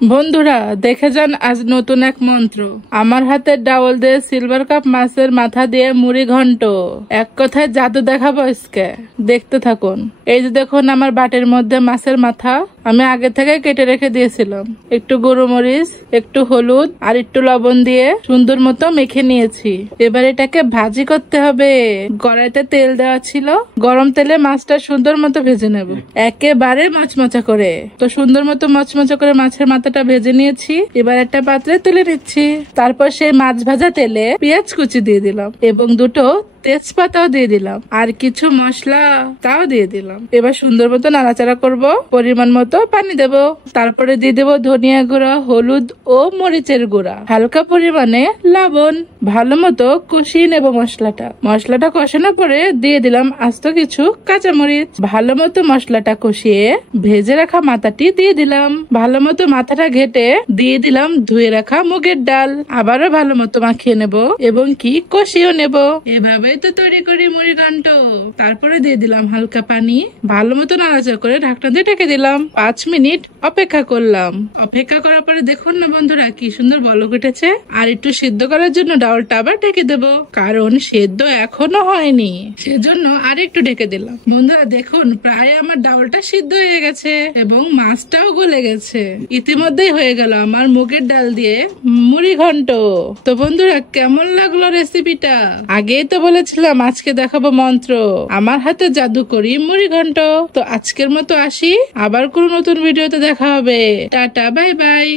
বন্ধুরা দেখে যান আজ নতুন এক মন্ত্র। আমার হাতে ডাউল দিয়ে সিলভার কাপ মাছের মাথা দিয়ে মুড়ি ঘন্ট। এক কথায় জাদু দেখাবো আজকে, দেখতে থাকুন। এই যে দেখুন আমার বাটির মধ্যে মাছের মাথা আমি আগে থেকে কেটে রেখে দিয়েছিলাম। একটু গোলমরিচ, একটু হলুদ আর একটু লবণ দিয়ে সুন্দর মতো মেখে নিয়েছি। এবার এটাকে ভাজি করতে হবে। কড়াইতে তেল দেওয়া ছিল, গরম তেলে মাছটা সুন্দর মতো ভেজে নেব, একেবারে মচমচা করে। তো সুন্দর মতো মচমচা করে মাছের মাথাটা ভেজে নিয়েছি। এবার একটা পাত্রে তুলে নিচ্ছি। তারপর সেই মাছ ভাজা তেলে পেঁয়াজ কুচি দিয়ে দিলাম এবং দুটো তেজপাতাও দিয়ে দিলাম আর কিছু মশলা তাও দিয়ে দিলাম। এবার সুন্দর মতো নাড়াচাড়া করব, পরিমাণ মতো পানি দেব। তারপরে দিয়ে দেবো ধনিয়া গুঁড়া, হলুদ ও মরিচের গুঁড়া, হালকা পরিমাণে লবণ। ভালো মতো কষিয়ে নেব মশলাটা কষানোর পরে দিয়ে দিলাম আস্ত কিছু কাঁচামরিচ। ভালো মতো মশলাটা কষিয়ে ভেজে রাখা মাথাটি দিয়ে দিলাম। ভালো মতো মাথাটা ঘেটে দিয়ে দিলাম ধুয়ে রাখা মুগের ডাল। আবারও ভালো মতো মাখিয়ে নেব এবং কি কষিয়েও নেব। এভাবে তো তৈরি করি মুড়ি ঘন্ট। তারপরে দিয়ে দিলাম হালকা পানি, ভালো মতো নাড়াচাড়া করে ঢাকনা দিয়ে ঢেকে দিলাম। 5 মিনিট অপেক্ষা করলাম। অপেক্ষা করার পরে দেখুন না বন্ধুরা কি সুন্দর বলক উঠেছে। আর একটু সিদ্ধ করার জন্য ডাউলটা আবার ঢেকে দেবো, কারণ সেদ্ধ এখনো হয়নি, সেজন্য আর একটু ঢেকে দিলাম। বন্ধুরা দেখুন প্রায় আমার ডাউলটা সিদ্ধ হয়ে গেছে এবং মাছটাও গলে গেছে। ইতিমধ্যেই হয়ে গেল আমার মুগের ডাল দিয়ে মুড়ি ঘন্ট। তো বন্ধুরা কেমন লাগলো রেসিপিটা? আগেই তো বলেছিলাম আজকে দেখাবো মন্ত্র, আমার হাতে জাদু করি মুড়ি ঘন্ট। তো আজকের মতো আসি, আবার কোনো নতুন ভিডিওতে দেখা হবে। Tata, bye bye.